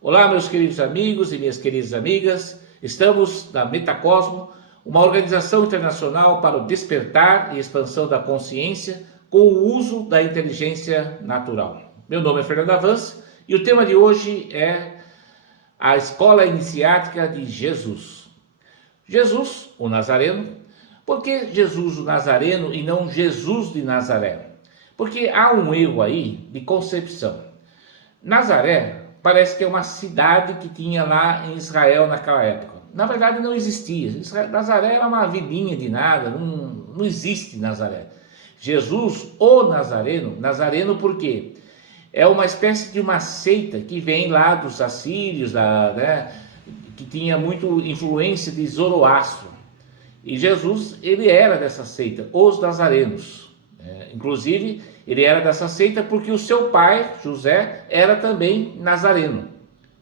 Olá, meus queridos amigos e minhas queridas amigas. Estamos na Metacosmo, uma organização internacional para o despertar e expansão da consciência com o uso da inteligência natural. Meu nome é Fernando Avance e o tema de hoje é a Escola Iniciática de Jesus. Jesus, o Nazareno. Por que Jesus o Nazareno e não Jesus de Nazaré? Porque há um erro aí de concepção. Nazaré parece que é uma cidade que tinha lá em Israel naquela época. Na verdade não existia. Nazaré era uma vilinha de nada, não existe Nazaré. Jesus, o Nazareno, Nazareno por quê? É uma espécie de uma seita que vem lá dos assírios, que tinha muito influência de Zoroastro. E Jesus, ele era dessa seita, os Nazarenos. Inclusive, ele era dessa seita porque o seu pai, José, era também nazareno.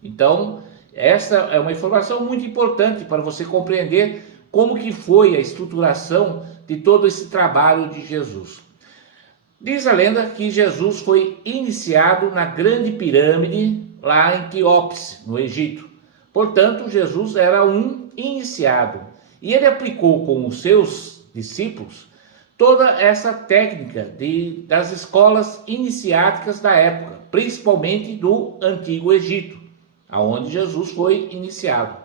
Então, essa é uma informação muito importante para você compreender como que foi a estruturação de todo esse trabalho de Jesus. Diz a lenda que Jesus foi iniciado na grande pirâmide lá em Quéops, no Egito. Portanto, Jesus era um iniciado. E ele aplicou com os seus discípulos toda essa técnica das escolas iniciáticas da época, principalmente do Antigo Egito, aonde Jesus foi iniciado.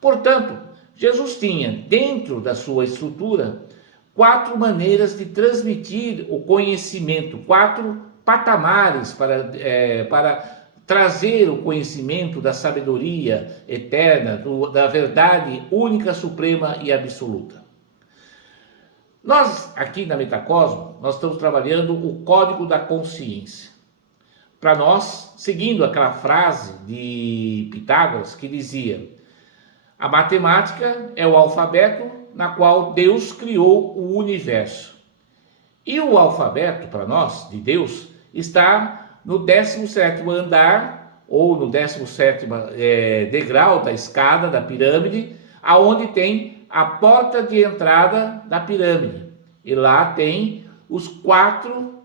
Portanto, Jesus tinha dentro da sua estrutura 4 maneiras de transmitir o conhecimento, 4 patamares para trazer o conhecimento da sabedoria eterna, da verdade única, suprema e absoluta. Nós, aqui na Metacosmo, nós estamos trabalhando o código da consciência. Para nós, seguindo aquela frase de Pitágoras que dizia: a matemática é o alfabeto na qual Deus criou o universo. E o alfabeto, para nós, de Deus, está no 17º andar, ou no 17º degrau da escada, da pirâmide, aonde tem a porta de entrada da pirâmide. E lá tem os 4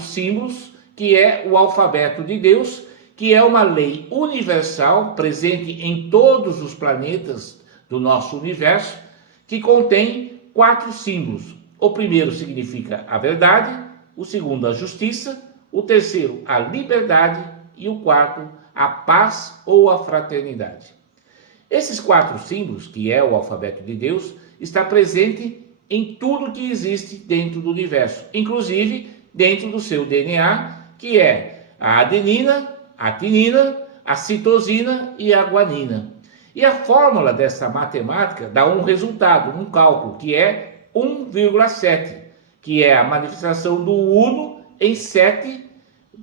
símbolos, que é o alfabeto de Deus, que é uma lei universal, presente em todos os planetas do nosso universo, que contém 4 símbolos. O primeiro significa a verdade, o segundo a justiça, o terceiro a liberdade e o quarto a paz ou a fraternidade. Esses 4 símbolos, que é o alfabeto de Deus, está presente em tudo que existe dentro do universo, inclusive dentro do seu DNA, que é a adenina, a timina, a citosina e a guanina. E a fórmula dessa matemática dá um resultado, um cálculo, que é 1,7, que é a manifestação do uno em 7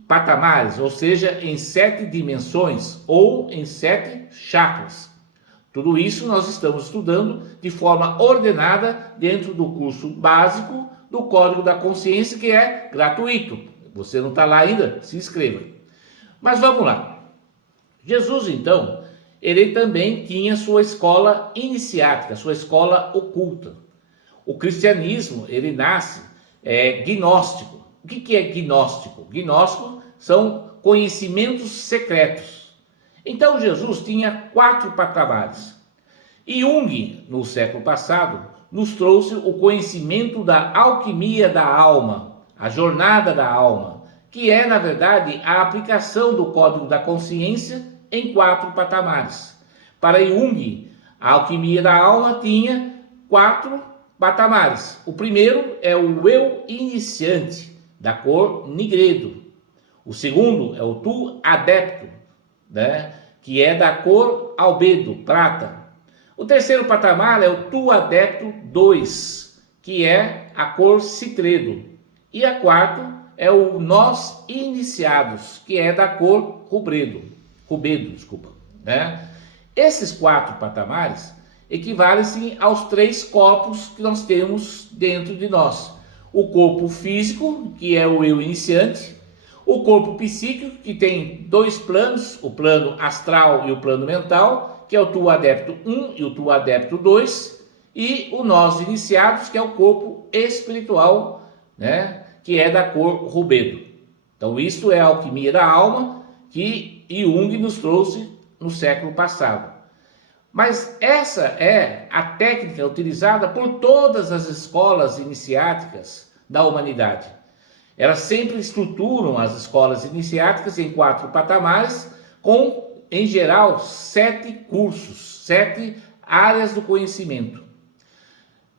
patamares, ou seja, em 7 dimensões ou em 7 chakras. Tudo isso nós estamos estudando de forma ordenada dentro do curso básico do Código da Consciência, que é gratuito. Você não está lá ainda? Se inscreva. Mas vamos lá. Jesus, então, ele também tinha sua escola iniciática, sua escola oculta. O cristianismo, ele nasce gnóstico. O que é gnóstico? Gnóstico são conhecimentos secretos. Então Jesus tinha 4 patamares. E Jung, no século passado, nos trouxe o conhecimento da alquimia da alma, a jornada da alma, que é, na verdade, a aplicação do código da consciência em 4 patamares. Para Jung, a alquimia da alma tinha 4 patamares. O primeiro é o eu iniciante, da cor nigredo. O segundo é o tu adepto, que é da cor albedo, prata. O terceiro patamar é o tu adepto 2, que é a cor citredo. E a quarto é o nós iniciados, que é da cor rubedo. Esses 4 patamares equivalem-se aos 3 corpos que nós temos dentro de nós. O corpo físico, que é o eu iniciante, o corpo psíquico, que tem 2 planos, o plano astral e o plano mental, que é o tu adepto 1 e o tu adepto 2, e o nós iniciados, que é o corpo espiritual, que é da cor rubedo. Então, isto é a alquimia da alma, que Jung nos trouxe no século passado. Mas essa é a técnica utilizada por todas as escolas iniciáticas da humanidade. Elas sempre estruturam as escolas iniciáticas em 4 patamares, com, em geral, 7 cursos, 7 áreas do conhecimento.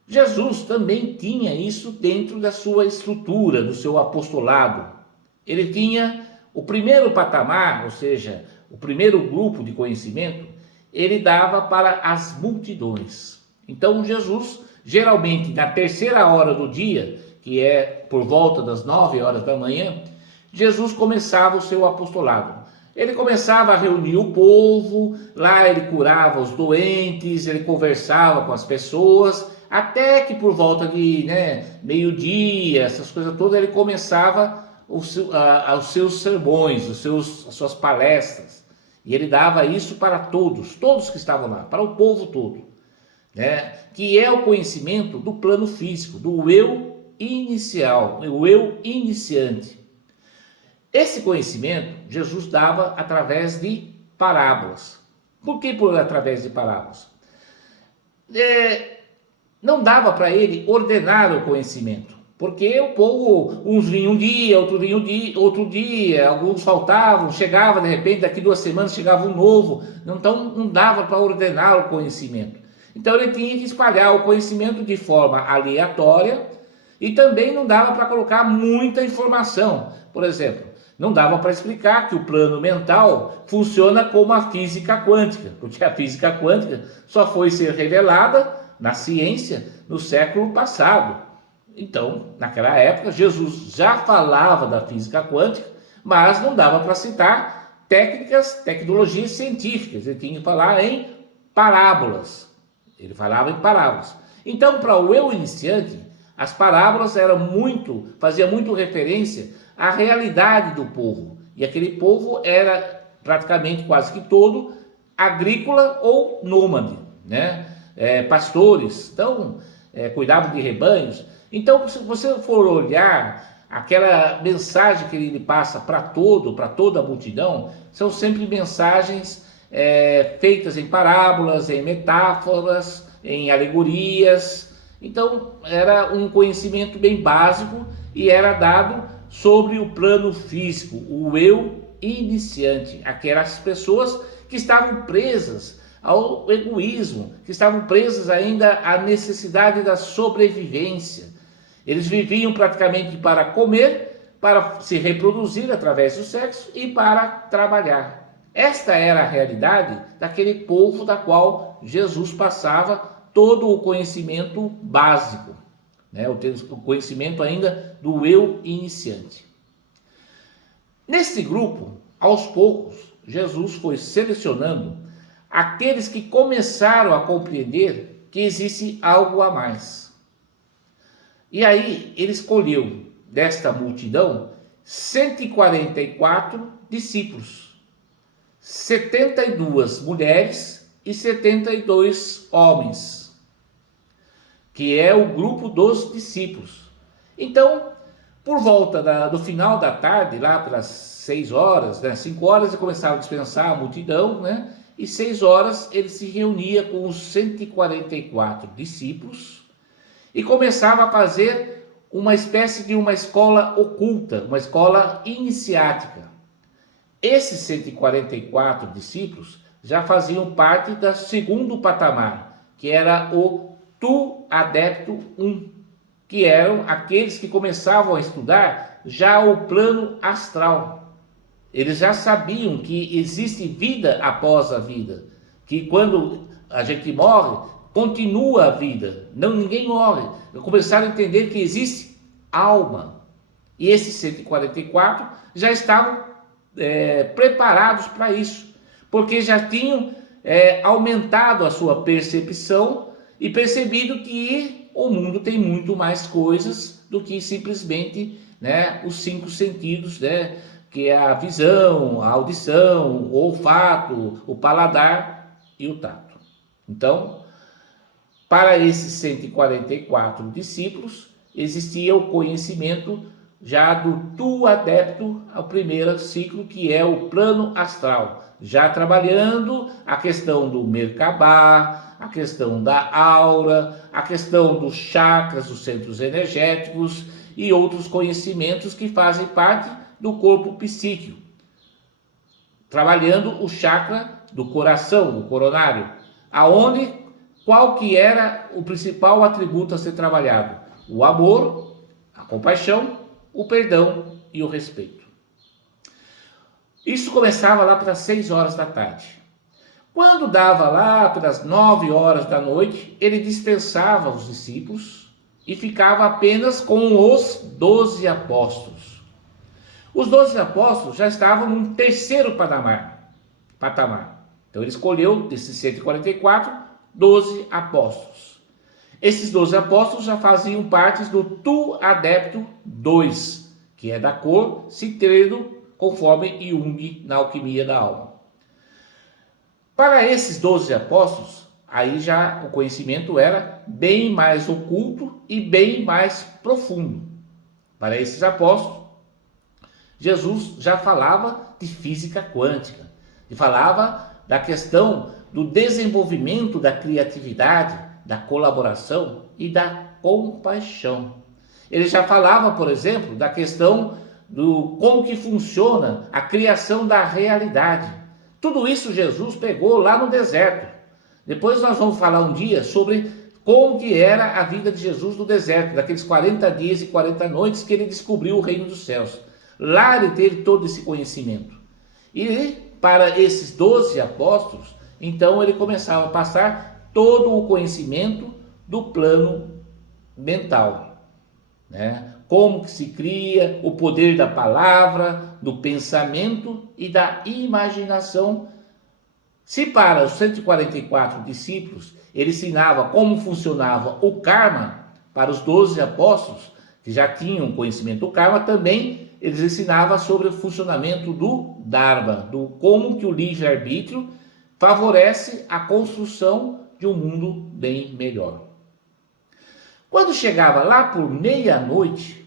Jesus também tinha isso dentro da sua estrutura, do seu apostolado. Ele tinha o primeiro patamar, ou seja, o primeiro grupo de conhecimento, ele dava para as multidões. Então Jesus, geralmente na terceira hora do dia, que é por volta das 9 horas da manhã, Jesus começava o seu apostolado. Ele começava a reunir o povo, lá ele curava os doentes, ele conversava com as pessoas, até que por volta de meio-dia, essas coisas todas, ele começava os seus sermões, as suas palestras. E ele dava isso para todos que estavam lá, para o povo todo, que é o conhecimento do plano físico, do eu inicial, o eu iniciante. Esse conhecimento Jesus dava através de parábolas. Por que através de parábolas? Não dava para ele ordenar o conhecimento, porque o povo, uns vinham um dia, outro dia, alguns faltavam, chegava de repente, daqui 2 semanas chegava um novo, então não dava para ordenar o conhecimento. Então ele tinha que espalhar o conhecimento de forma aleatória e também não dava para colocar muita informação. Por exemplo, não dava para explicar que o plano mental funciona como a física quântica, porque a física quântica só foi ser revelada na ciência no século passado. Então, naquela época, Jesus já falava da física quântica, mas não dava para citar tecnologias científicas, ele tinha que falar em parábolas. Ele falava em parábolas. Então, para o eu iniciante, as parábolas faziam muito referência à realidade do povo. E aquele povo era praticamente quase que todo agrícola ou nômade, pastores, então cuidavam de rebanhos. Então, se você for olhar aquela mensagem que ele passa para toda a multidão, são sempre mensagens feitas em parábolas, em metáforas, em alegorias. Então, era um conhecimento bem básico e era dado sobre o plano físico, o eu iniciante, aquelas pessoas que estavam presas ao egoísmo, que estavam presas ainda à necessidade da sobrevivência. Eles viviam praticamente para comer, para se reproduzir através do sexo e para trabalhar. Esta era a realidade daquele povo da qual Jesus passava todo o conhecimento básico, o conhecimento ainda do eu iniciante. Nesse grupo, aos poucos, Jesus foi selecionando aqueles que começaram a compreender que existe algo a mais. E aí ele escolheu desta multidão 144 discípulos, 72 mulheres e 72 homens, que é o grupo dos discípulos. Então, por volta do final da tarde, lá pelas 6 horas, 5 horas ele começava a dispensar a multidão, e 6 horas ele se reunia com os 144 discípulos e começava a fazer uma espécie de uma escola oculta, uma escola iniciática. Esses 144 discípulos já faziam parte do segundo patamar, que era o Tu Adepto 1, que eram aqueles que começavam a estudar já o plano astral. Eles já sabiam que existe vida após a vida, que quando a gente morre, continua a vida, ninguém morre. Começaram a entender que existe alma. E esses 144 já estavam preparados para isso, porque já tinham aumentado a sua percepção e percebido que o mundo tem muito mais coisas do que simplesmente os 5 sentidos, que é a visão, a audição, o olfato, o paladar e o tato. Então, para esses 144 discípulos, existia o conhecimento já do tu adepto ao primeiro ciclo, que é o plano astral, já trabalhando a questão do Merkabah, a questão da aura, a questão dos chakras, dos centros energéticos e outros conhecimentos que fazem parte do corpo psíquico, trabalhando o chakra do coração, o coronário, aonde qual que era o principal atributo a ser trabalhado? O amor, a compaixão, o perdão e o respeito. Isso começava lá pelas 6 horas da tarde. Quando dava lá pelas 9 horas da noite, ele dispensava os discípulos e ficava apenas com os 12 apóstolos. Os 12 apóstolos já estavam num terceiro patamar. Então ele escolheu desses 144, 12 apóstolos. Esses 12 apóstolos já faziam parte do Tu Adepto 2, que é da cor citreiro, conforme Jung na Alquimia da Alma. Para esses 12 apóstolos, aí já o conhecimento era bem mais oculto e bem mais profundo. Para esses apóstolos, Jesus já falava de física quântica, e falava da questão do desenvolvimento da criatividade, da colaboração e da compaixão. Ele já falava, por exemplo, da questão do como que funciona a criação da realidade. Tudo isso Jesus pegou lá no deserto. Depois nós vamos falar um dia sobre como que era a vida de Jesus no deserto, daqueles 40 dias e 40 noites que ele descobriu o reino dos céus. Lá ele teve todo esse conhecimento. E para esses 12 apóstolos, então ele começava a passar todo o conhecimento do plano mental, né? Como que se cria, o poder da palavra, do pensamento e da imaginação. Se para os 144 discípulos ele ensinava como funcionava o karma, para os 12 apóstolos, que já tinham conhecimento do karma, também eles ensinavam sobre o funcionamento do Dharma, do como que o livre-arbítrio favorece a construção de um mundo bem melhor. Quando chegava lá por meia-noite,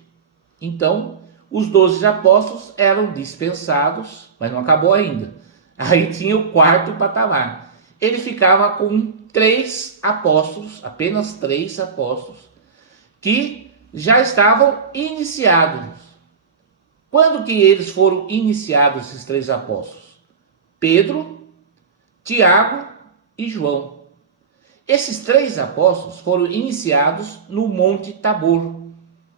então os 12 apóstolos eram dispensados, mas não acabou ainda. Aí tinha o quarto patamar. Ele ficava com 3 apóstolos, apenas 3 apóstolos, que já estavam iniciados. Quando que eles foram iniciados, esses 3 apóstolos? Pedro, Tiago e João. Esses 3 apóstolos foram iniciados no Monte Tabor.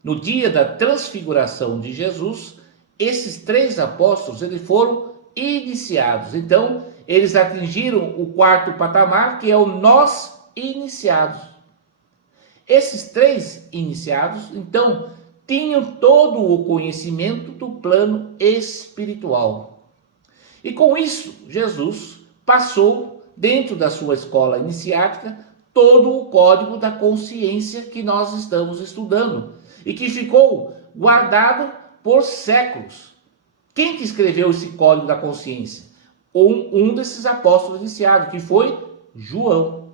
No dia da transfiguração de Jesus, esses 3 apóstolos eles foram iniciados. Então, eles atingiram o quarto patamar, que é o nós iniciados. Esses 3 iniciados, então, tinham todo o conhecimento do plano espiritual. E com isso, Jesus passou, dentro da sua escola iniciática, todo o código da consciência que nós estamos estudando e que ficou guardado por séculos. Quem que escreveu esse código da consciência? Um desses apóstolos iniciados, que foi João.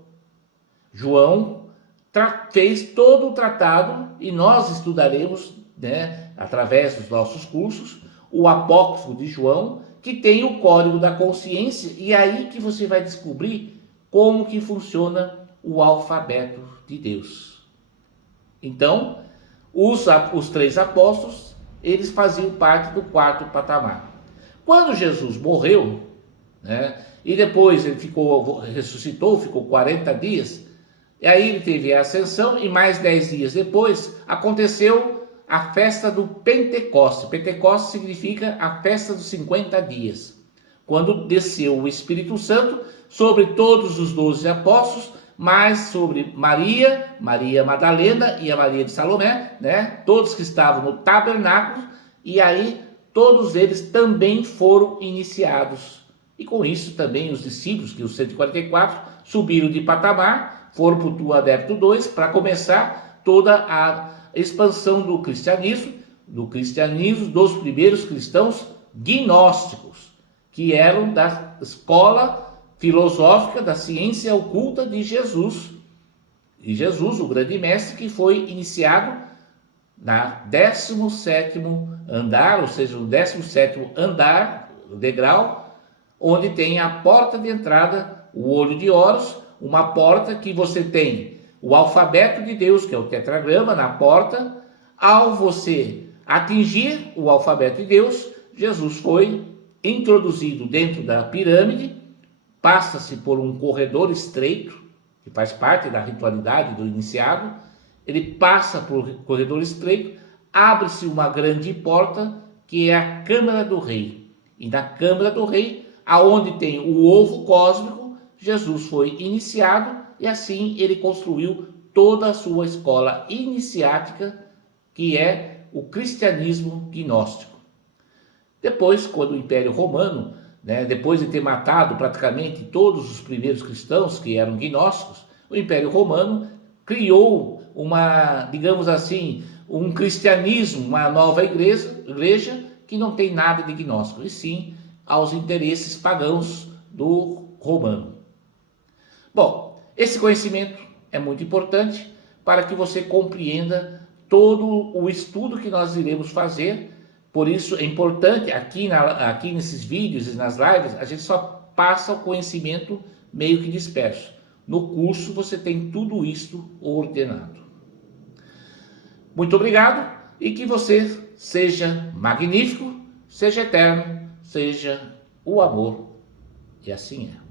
João fez todo o tratado e nós estudaremos, né, através dos nossos cursos, o apócrifo de João, que tem o código da consciência, e é aí que você vai descobrir como que funciona o alfabeto de Deus. Então, os 3 apóstolos, eles faziam parte do quarto patamar. Quando Jesus morreu, né, e depois ele ressuscitou, ficou 40 dias, e aí ele teve a ascensão, e mais 10 dias depois aconteceu a festa do Pentecoste. Pentecoste significa a festa dos 50 dias, quando desceu o Espírito Santo sobre todos os 12 apóstolos, mas sobre Maria Madalena e a Maria de Salomé, né? Todos que estavam no tabernáculo, e aí todos eles também foram iniciados. E com isso também os discípulos, que os 144, subiram de patamar, foram para o Tu Adepto 2, para começar toda a expansão do cristianismo dos primeiros cristãos gnósticos, que eram da escola filosófica da ciência oculta de Jesus. E Jesus, o grande mestre, que foi iniciado na 17º andar, ou seja, no 17º andar, degrau, onde tem a porta de entrada, o olho de Horus, uma porta que você tem o alfabeto de Deus, que é o tetragrama, na porta. Ao você atingir o alfabeto de Deus, Jesus foi introduzido dentro da pirâmide, passa-se por um corredor estreito, que faz parte da ritualidade do iniciado. Ele passa por um corredor estreito, abre-se uma grande porta, que é a Câmara do Rei. E na Câmara do Rei, aonde tem o ovo cósmico, Jesus foi iniciado e assim ele construiu toda a sua escola iniciática, que é o cristianismo gnóstico. Depois, quando o Império Romano, depois de ter matado praticamente todos os primeiros cristãos que eram gnósticos, o Império Romano criou uma, digamos assim, um cristianismo, uma nova igreja que não tem nada de gnóstico, e sim aos interesses pagãos do romano. Bom, esse conhecimento é muito importante para que você compreenda todo o estudo que nós iremos fazer. Por isso é importante, aqui nesses vídeos e nas lives, a gente só passa o conhecimento meio que disperso. No curso você tem tudo isto ordenado. Muito obrigado e que você seja magnífico, seja eterno, seja o amor. E assim é.